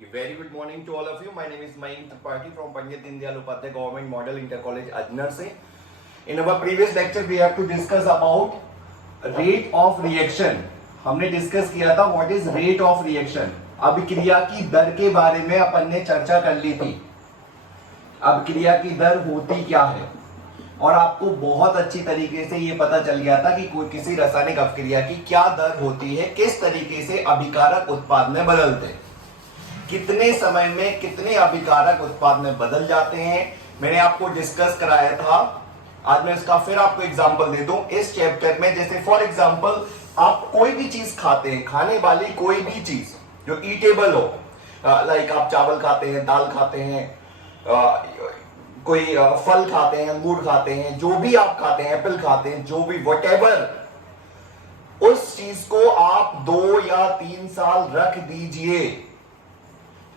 Very good morning to all of you. My name is Mayank Tripathi from Pandit Dindayal Upadhyay Government Model Inter College Ajmer se. In our previous lecture we have to discuss about rate of reaction. हमने discuss किया था what is rate of reaction. अभिक्रिया की दर के बारे में अपन ने चर्चा कर ली थी. अभिक्रिया की दर होती क्या है और आपको बहुत अच्छी तरीके से ये पता चल गया था कि कोई किसी रासायनिक अभिक्रिया की क्या दर होती है, किस तरीके से अभिकारक उत्पाद में बदलते हैं, कितने समय में कितने अभिकारक उत्पाद में बदल जाते हैं. मैंने आपको डिस्कस कराया था. आज मैं इसका फिर आपको एग्जांपल दे दूं. इस चैप्टर में जैसे फॉर एग्जांपल आप कोई भी चीज खाते हैं, खाने वाली कोई भी चीज जो ईटेबल हो, लाइक आप चावल खाते हैं, दाल खाते हैं, कोई फल खाते हैं, अंगूर खाते हैं, जो भी आप खाते हैं, एप्पल खाते हैं, जो भी व्हाटएवर, उस चीज को आप 2 या 3 साल रख दीजिए.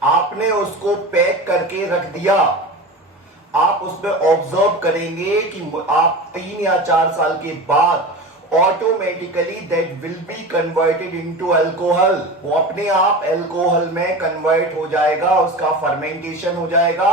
आपने उसको पैक करके रख दिया. आप उस पर ऑब्जर्व करेंगे कि आप 3 या 4 साल के बाद automatically that will be converted into alcohol. वो अपने आप अल्कोहल में कन्वर्ट हो जाएगा, उसका फर्मेंटेशन हो जाएगा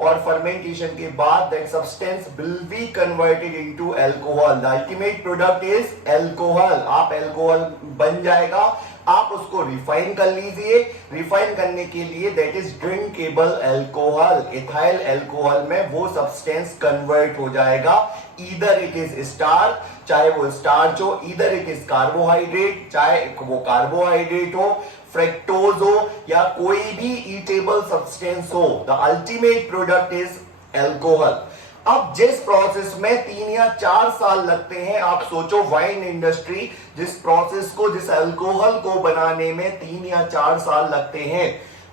और फर्मेंटेशन के बाद that substance will be converted into alcohol. The ultimate product is alcohol. आप अल्कोहल बन जाएगा. आप उसको रिफाइन कर लीजिए. रिफाइन करने के लिए that is drinkable alcohol. Ethyl alcohol में वो सब्सटेंस कन्वर्ट हो जाएगा. ईदर इट इज स्टार्च, चाहे वो स्टार्च हो, ईदर इट इज कार्बोहाइड्रेट, चाहे वो कार्बोहाइड्रेट हो, फ्रक्टोज हो या कोई भी ईटेबल सब्सटेंस हो. The ultimate product is alcohol. अब जिस प्रोसेस में 3 या 4 साल लगते हैं, आप सोचो वाइन इंडस्ट्री जिस प्रोसेस को, जिस अल्कोहल को बनाने में 3 या 4 साल लगते हैं,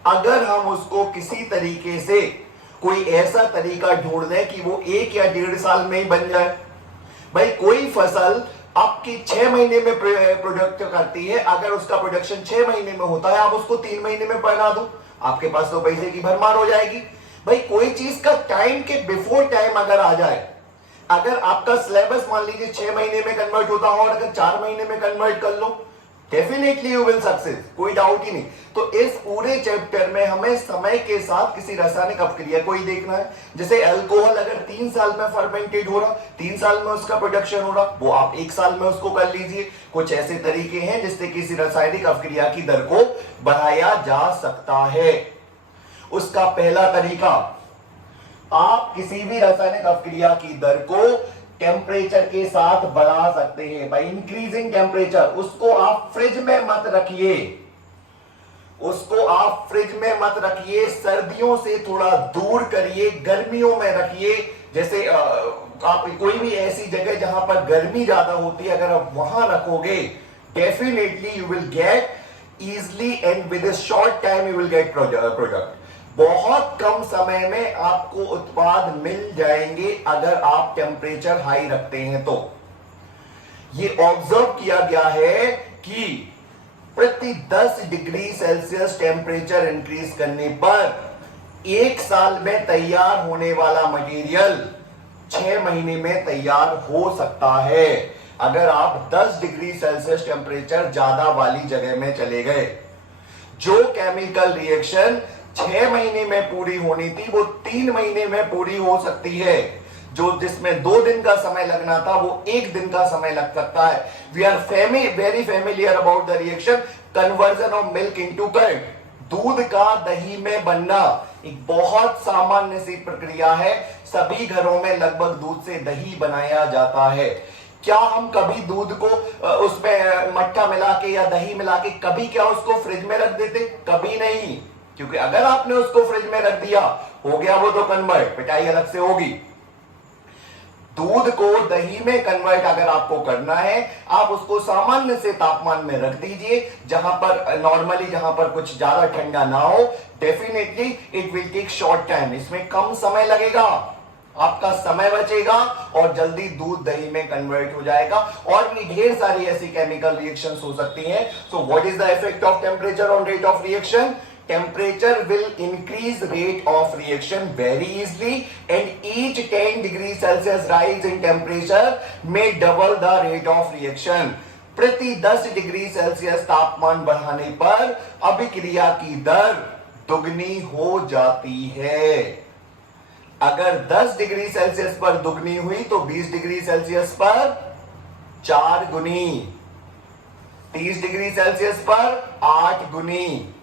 अगर हम उसको किसी तरीके से कोई ऐसा तरीका ढूंढ लें कि वो 1 या 1.5 साल में ही बन जाए. भाई कोई फसल आपकी 6 महीने में प्रोडक्ट करती है, अगर उसका प्रोडक्शन 6 महीने में होता है, आप उसको 3 महीने में बना दो, आपके पास तो पैसे की भरमार हो जाएगी. भाई कोई चीज का टाइम के बिफोर टाइम अगर आ जाए, अगर आपका सिलेबस मान लीजिए 6 महीने में कन्वर्ट होता हो और अगर 4 महीने में कन्वर्ट कर लो, डेफिनेटली यू विल सक्सेस, कोई डाउट ही नहीं. तो इस पूरे चैप्टर में हमें समय के साथ किसी रासायनिक अभिक्रिया को ही देखना है. जैसे अल्कोहल अगर 3 साल में फर्मेंटेड हो रहा, 3 साल में उसका प्रोडक्शन हो रहा, वो आप 1 साल में उसको कर लीजिए. कुछ ऐसे तरीके हैं जिससे किसी रासायनिक अभिक्रिया की दर को बढ़ाया जा सकता है. उसका पहला तरीका, आप किसी भी रासायनिक अभिक्रिया की दर को टेम्परेचर के साथ बढ़ा सकते हैं बाय इंक्रीजिंग टेम्परेचर. उसको आप फ्रिज में मत रखिए, उसको आप फ्रिज में मत रखिए, सर्दियों से थोड़ा दूर करिए, गर्मियों में रखिए. जैसे आप कोई भी ऐसी जगह जहां पर गर्मी ज्यादा होती है, अगर आप वहां रखोगे, definitely you will get easily and with a short time you will get product. बहुत कम समय में आपको उत्पाद मिल जाएंगे अगर आप टेम्परेचर हाई रखते हैं. तो ये ऑब्जर्व किया गया है कि प्रति 10 डिग्री सेल्सियस टेम्परेचर इंक्रीज करने पर 1 साल में तैयार होने वाला मटेरियल 6 महीने में तैयार हो सकता है, अगर आप 10 डिग्री सेल्सियस टेम्परेचर ज्यादा वाली जगह में चले गए. जो केमिकल रिएक्शन 6 महीने में पूरी होनी थी वो 3 महीने में पूरी हो सकती है. जो जिसमें 2 दिन का समय लगना था वो 1 दिन का समय लग सकता है. We are very familiar about the reaction conversion of milk into curd. दूध का दही में बनना एक बहुत सामान्य सी प्रक्रिया है. सभी घरों में लगभग दूध से दही बनाया जाता है. क्या हम कभी दूध को उसमें मट्ठा मिला के या दही मिला के कभी क्या उसको फ्रिज में रख देते? कभी नहीं, क्योंकि अगर आपने उसको फ्रिज में रख दिया, हो गया वो तो कन्वर्ट, पिटाई अलग से होगी. दूध को दही में कन्वर्ट अगर आपको करना है, आप उसको सामान्य से तापमान में रख दीजिए, जहां पर नॉर्मली जहां पर कुछ ज्यादा ठंडा ना हो. Definitely it will take short time. इसमें कम समय लगेगा, आपका समय बचेगा और जल्दी दूध दही में कन्वर्ट हो जाएगा. और भी ढेर सारी ऐसी केमिकल रिएक्शंस हो सकती हैं. So what is the effect of temperature on rate of reaction? Temperature will increase rate of reaction very easily and each 10 degree Celsius rise in temperature may double the rate of reaction. प्रति 10 degree Celsius तापमान बढ़ाने पर अभिक्रिया की दर दुगनी हो जाती है। अगर 10 डिग्री सेल्सियस पर दुगनी हुई तो 20 डिग्री सेल्सियस पर 4 गुनी, 30 डिग्री सेल्सियस पर 8 गुनी,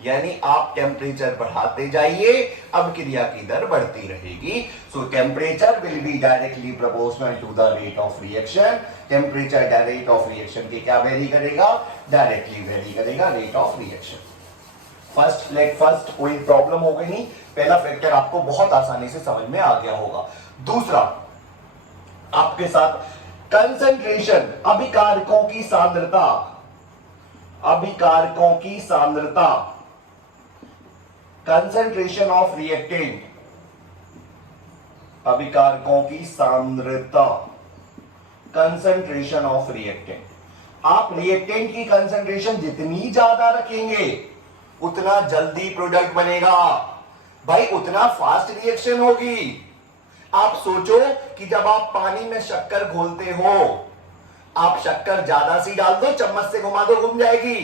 यानी आप टेम्परेचर बढ़ाते जाइए, अब क्रिया की दर बढ़ती रहेगी। So temperature will be directly proportional to the rate of reaction. Temperature rate of reaction के क्या वेरी करेगा? डायरेक्टली वेरी करेगा रेट ऑफ रिएक्शन। फर्स्ट कोई प्रॉब्लम हो गई नहीं, पहला फैक्टर आपको बहुत आसानी से समझ में आ गया होगा। दूसरा आपके साथ कंसंट्रेशन, अभिकारकों की सांद्रता, अभिकारकों की सांद्रता, कंसंट्रेशन ऑफ रिएक्टेंट, अभिकारकों की सांद्रता, कंसंट्रेशन ऑफ रिएक्टेंट। आप रिएक्टेंट की कंसंट्रेशन जितनी ज्यादा रखेंगे उतना जल्दी प्रोडक्ट बनेगा भाई, उतना फास्ट रिएक्शन होगी। आप सोचो कि जब आप पानी में शक्कर घोलते हो, आप शक्कर ज्यादा सी डाल दो, चम्मच से घुमा दो, घूम जाएगी,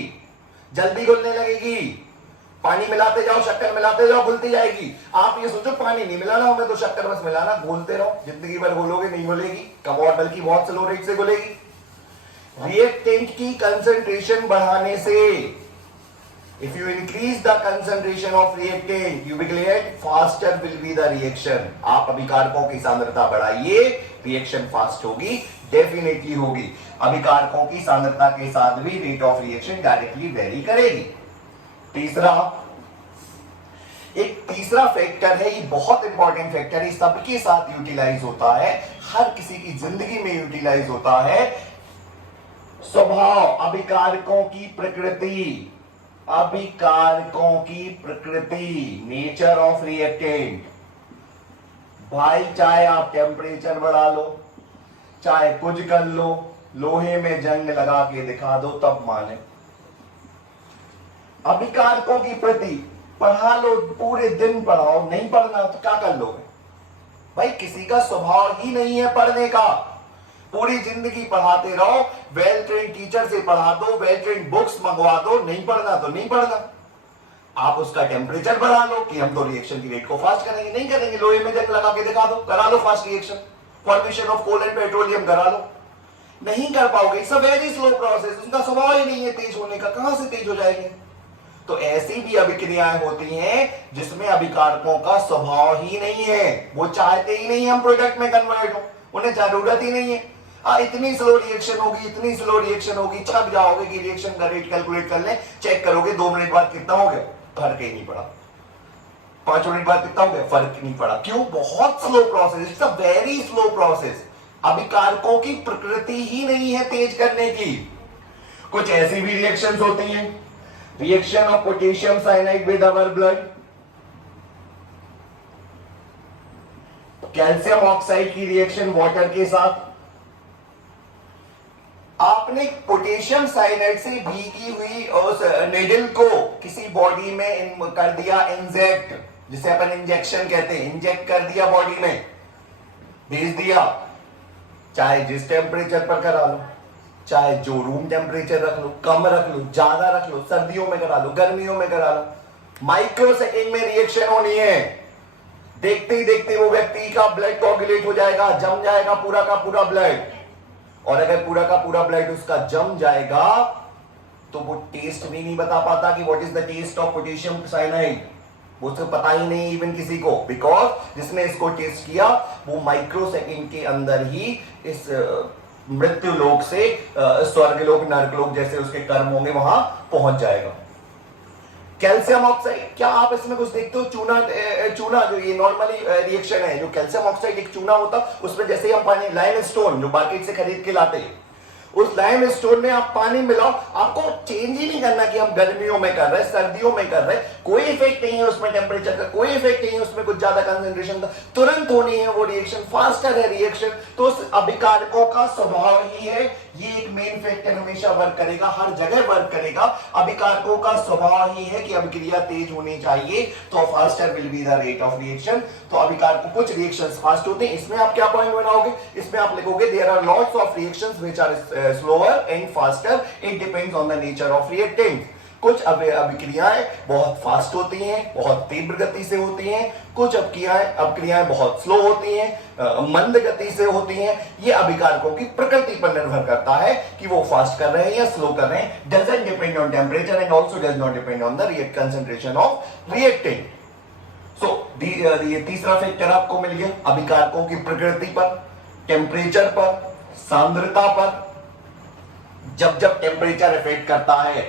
जल्दी घुलने लगेगी। पानी मिलाते जाओ, शक्कर मिलाते जाओ, घुलती जाएगी। आप ये सोचो पानी नहीं मिलाना हमें तो शक्कर बस मिलाना, घोलते रहो, जिंदगी भर घोलोगे नहीं घुलेगी, कम और बल्कि बहुत स्लो रेट से घुलेगी। रिएक्टेंट की कंसंट्रेशन बढ़ाने से, if you increase the concentration of reactant, you will get faster will be the reaction। आप अभिकारकों की सांद्रता बढ़ाइए, रिएक्शन फास्ट होगी, डेफिनेटली होगी। अभिकारकों की सांद्रता के साथ भी rate of reaction directly very करेगी। एक तीसरा फैक्टर है, ये बहुत इंपॉर्टेंट फैक्टर है, सबके साथ यूटिलाइज होता है, हर किसी की जिंदगी में यूटिलाइज होता है। स्वभाव, अभिकारकों की प्रकृति, अभिकारकों की प्रकृति, नेचर ऑफ रिएक्टेंट। भाई चाहे आप टेम्परेचर बढ़ा लो, चाहे कुछ कर लो, लोहे में जंग लगा के दिखा दो तब माने। अभिकारकों की प्रति पढ़ा लो, पूरे दिन पढ़ाओ, नहीं पढ़ना तो क्या कर लोगे भाई? किसी का स्वभाव ही नहीं है पढ़ने का, पूरी जिंदगी पढ़ाते रहो, वेल ट्रेन टीचर से पढ़ा दो, वेल ट्रेन बुक्स मंगवा दो, नहीं पढ़ना तो नहीं पढ़ना। आप उसका टेम्परेचर बढ़ा लो कि हम तो रिएक्शन की रेट को फास्ट करेंगे, नहीं करेंगे, लोहे में जंग लगा के दिखा दो, करा लो fast reaction, formation of coal and petroleum करा लो, नहीं कर पाओगे, it's a very slow process, उनका स्वभाव ही नहीं है तेज होने का, कहां से तेज हो जाएंगे? तो ऐसी भी अभिक्रियाएं होती हैं जिसमें अभिकारकों का स्वभाव ही नहीं है, वो चाहते ही नहीं हम प्रोडक्ट में कन्वर्ट हो, उन्हें जरूरत ही नहीं है। इतनी स्लो रिएक्शन होगी, इतनी स्लो रिएक्शन होगी, थक जाओगे कि रिएक्शन का रेट कैलकुलेट कर ले, चेक करोगे 2 मिनट बाद कितना हो गया, फर्क ही नहीं पड़ा, 5 मिनट बाद कितना हो गया, फर्क नहीं पड़ा। क्यों? बहुत slow process, it's a very slow process. अभिकारकों की प्रकृति ही नहीं है तेज करने की। कुछ ऐसी भी रिएक्शंस होती हैं, reaction of potassium cyanide with our blood, calcium oxide की रिएक्शन वाटर के साथ। आपने पोटेशियम साइनाइड से भीगी हुई उस नेडल को किसी बॉडी में कर दिया इंजेक्ट, जिसे अपन इंजेक्शन कहते हैं, इंजेक्ट कर दिया बॉडी में, भेज दिया, चाहे जिस टेम्परेचर पर करा लो, चाहे जो रूम टेम्परेचर रख लो, कम रख लो, ज्यादा रख लो, सर्दियों में करा लो, गर्मियों में करा लो, माइक्रो सेकेंड में रिएक्शन होनी है। देखते ही देखते वो व्यक्ति का ब्लड कोगुलेट हो जाएगा, जम जाएगा पूरा का पूरा ब्लड। और अगर पूरा का पूरा ब्लड उसका जम जाएगा तो वो टेस्ट भी नहीं बता पाता कि what is the taste of potassium cyanide, वो तो पता ही नहीं इवन किसी को, बिकॉज जिसने इसको टेस्ट किया वो माइक्रो सेकेंड के अंदर ही इस मृत्यु लोक से स्वर्गलोक नरकलोक जैसे उसके कर्म होंगे वहां पहुंच जाएगा। कैल्शियम ऑक्साइड, क्या आप इसमें कुछ देखते हो? चूना जो ये नॉर्मली रिएक्शन है, जो कैल्शियम ऑक्साइड एक चूना होता, उसमें जैसे ही हम पानी, लाइम स्टोन जो मार्केट से खरीद के लाते हैं, उस लाइम स्टोन में आप पानी मिलाओ, आपको चेंज ही नहीं करना कि हम गर्मियों में कर रहे हैं, सर्दियों में कर रहे हैं, कोई इफेक्ट नहीं है उसमें, टेम्परेचर का कोई इफेक्ट नहीं है उसमें, कुछ ज्यादा कंसंट्रेशन का, तुरंत होनी है वो रिएक्शन, फास्टर है रिएक्शन। तो उस अभिकारकों का स्वभाव ही है, ये एक मेन फैक्टर हमेशा वर्क करेगा, हर जगह वर्क करेगा। अभिकारकों का स्वभाव ही है कि अभिक्रिया तेज होनी चाहिए, तो faster will be the rate of reaction. तो अभिकारकों कुछ रिएक्शंस फास्ट होते हैं, इसमें आप क्या पॉइंट बनाओगे? इसमें आप लिखोगे there are lots of reactions which are slower and faster, it depends on the nature of reactant। कुछ अभिक्रियाएं बहुत फास्ट होती हैं, बहुत तीव्र गति से होती हैं, कुछ अभिक्रियाएं बहुत स्लो होती हैं, मंद गति से होती हैं। ये अभिकारकों की प्रकृति पर निर्भर करता है कि वो फास्ट कर रहे हैं या स्लो कर रहे हैं। Doesn't depend on temperature and also does not depend on the concentration of reactant. So ये तीसरा फैक्टर आपको मिल गया, अभिकारकों की प्रकृति पर, टेम्परेचर पर, सांद्रता पर। जब जब टेम्परेचर इफेक्ट करता है,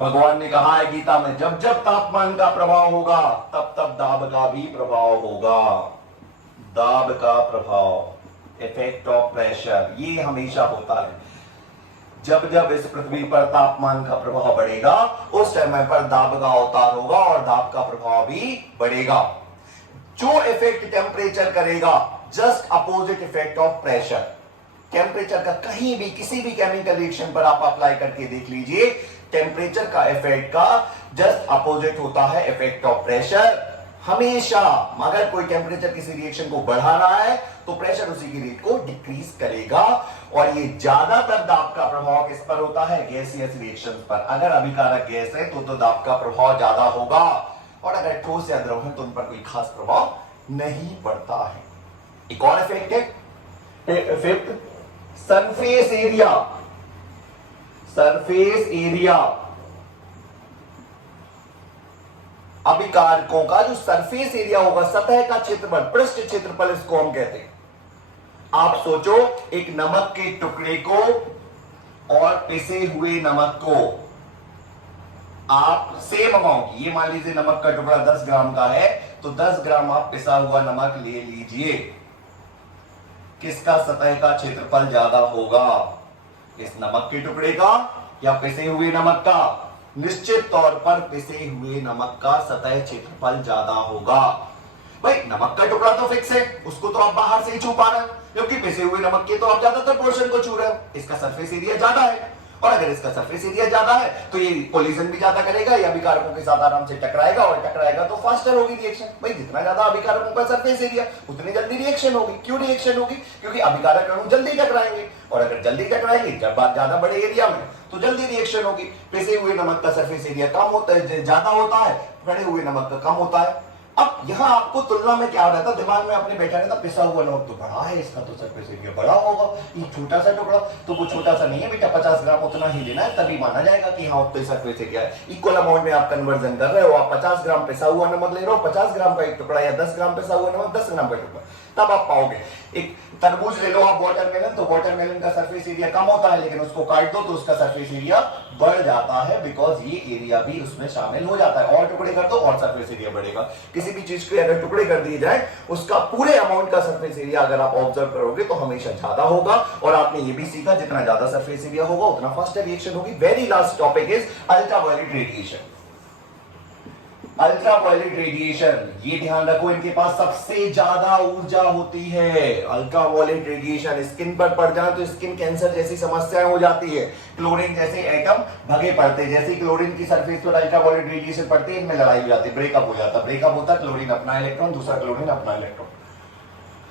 भगवान ने कहा है गीता में, जब जब तापमान का प्रभाव होगा तब तब दाब का भी प्रभाव होगा। दाब का प्रभाव, इफेक्ट ऑफ प्रेशर, ये हमेशा होता है। जब जब इस पृथ्वी पर तापमान का प्रभाव बढ़ेगा उस समय पर दाब का अवतार होगा और दाब का प्रभाव भी बढ़ेगा। जो इफेक्ट टेम्परेचर करेगा, just opposite effect of pressure. Temperature का कहीं भी किसी भी केमिकल रिएक्शन पर आप अप्लाई करके देख लीजिए, टेम्परेचर का इफेक्ट का जस्ट अपोजिट होता है इफेक्ट ऑफ प्रेशर हमेशा। अगर कोई टेम्परेचर किसी रिएक्शन को बढ़ा रहा है तो प्रेशर उसी की रेट को डिक्रीज करेगा। और ये ज्यादातर दाब का प्रभाव किस पर होता है? गैसियस रिएक्शन पर। अगर अभिकारक गैस है तो दाब का प्रभाव ज्यादा होगा, और अगर ठोस या द्रव है तो उन पर कोई खास प्रभाव नहीं पड़ता है। एक और इफेक्ट है, fifth, surface area. Surface area, अभिकारकों का जो सरफेस एरिया होगा, सतह का क्षेत्रफल, पृष्ठ क्षेत्रफल इसको हम कहते हैं। आप सोचो, एक नमक के टुकड़े को और पिसे हुए नमक को आप सेम अमाउंट, ये मान लीजिए नमक का टुकड़ा 10 ग्राम का है तो 10 ग्राम आप पिसा हुआ नमक ले लीजिए। किसका सतह का क्षेत्रफल ज्यादा होगा? इस नमक के टुकड़े का या पिसे हुए नमक का? निश्चित तौर पर पिसे हुए नमक का सतह क्षेत्रफल ज्यादा होगा। भाई नमक का टुकड़ा तो फिक्स है, उसको तो आप बाहर से ही छू पा रहे हो, क्योंकि पिसे हुए नमक के तो आप ज्यादातर पोर्शन को छू रहे हो। इसका सरफेस एरिया ज्यादा है, और अगर इसका सरफेस एरिया ज्यादा है तो ये कोलिजन भी ज्यादा करेगा, ये अभिकारकों के साथ आराम से टकराएगा, और टकराएगा तो फास्टर होगी रिएक्शन। भाई जितना ज्यादा अभिकारकों का सरफेस एरिया उतनी जल्दी रिएक्शन होगी। क्यों रिएक्शन होगी? क्योंकि अभिकारक अणु जल्दी टकराएंगे, और अगर जल्दी टकराएंगे जब बात ज्यादा बड़े एरिया में तो जल्दी रिएक्शन होगी। पिसे हुए नमक का सरफेस एरिया कम होता है, ज्यादा होता है, गढ़े हुए नमक का कम होता है। अब यहां आपको तुलना में क्या हो रहा था, दिमाग में आपने बैठा रहता, पिसा हुआ नमक तो बड़ा है, इसका तो सरफेस एरिया बड़ा होगा, ये छोटा सा टुकड़ा तो वो छोटा सा नहीं है बेटा, 50 ग्राम उतना ही लेना है, तभी माना जाएगा कि हाँ उतना सरफेस एरिया है। इक्वल अमाउंट में आप कन्वर्जन कर रहे हो, आप 50 ग्राम पिसा हुआ नमक ले रहे हो, 50 ग्राम का एक टुकड़ा, या 10 ग्राम पिसा हुआ नमक 10 ग्राम का टुकड़ा, तब आप पाओगे। एक तरबूज ले लो आप, वाटरमेलन, तो वाटरमेलन का सरफेस एरिया कम होता है, लेकिन उसको काट दो तो उसका सरफेस एरिया बढ़ जाता है, बिकॉज ये एरिया भी उसमें शामिल हो जाता है। और टुकड़े कर दो और सरफेस एरिया बढ़ेगा। किसी भी चीज के अगर टुकड़े कर दिए जाए, उसका पूरे अमाउंट का सरफेस एरिया अगर आप ऑब्जर्व करोगे तो हमेशा ज्यादा होगा। और आपने ये भी सीखा, जितना ज्यादा सरफेस एरिया होगा उतना फास्टर रिएक्शन होगी। Very last topic is ultraviolet radiation. Ultraviolet radiation, ये ध्यान रखो, इनके पास सबसे ज्यादा ऊर्जा होती है। अल्ट्रावायलेट रेडिएशन स्किन पर पड़ जाए तो स्किन कैंसर जैसी समस्याएं हो जाती है। क्लोरीन जैसे एटम भगे पड़ते, जैसे क्लोरीन की सरफेस पर अल्ट्रावायलेट रेडिएशन पड़ती है, इनमें लड़ाई हो जाती है, ब्रेकअप हो जाता है। ब्रेकअप होता है, क्लोरीन अपना इलेक्ट्रॉन, दूसरा क्लोरीन अपना इलेक्ट्रॉन,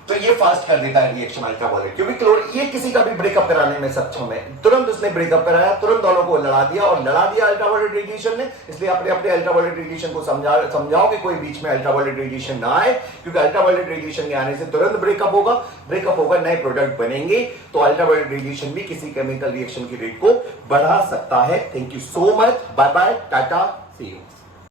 तो ये फास्ट कर देता है रिएक्शन अल्ट्रावायलेट। क्योंकि क्लोरीन ये किसी का भी ब्रेकअप कराने में सक्षम है, तुरंत उसने ब्रेकअप कराया, तुरंत दोनों को लड़ा दिया, और लड़ा दिया अल्ट्रावायलेट रेडिएशन ने। इसलिए अपने अपने अल्ट्रावायलेट रेडिएशन को समझाओ कि कोई बीच में अल्ट्रावायलेट रेडिएशन ना आए, क्योंकि अल्ट्रावायलेट रेडिएशन के आने से तुरंत ब्रेकअप होगा, नए प्रोडक्ट बनेंगे। तो अल्ट्रावायलेट रेडिएशन भी किसी केमिकल रिएक्शन की रेट को बढ़ा सकता है। Thank you so much, bye bye, tata, see you.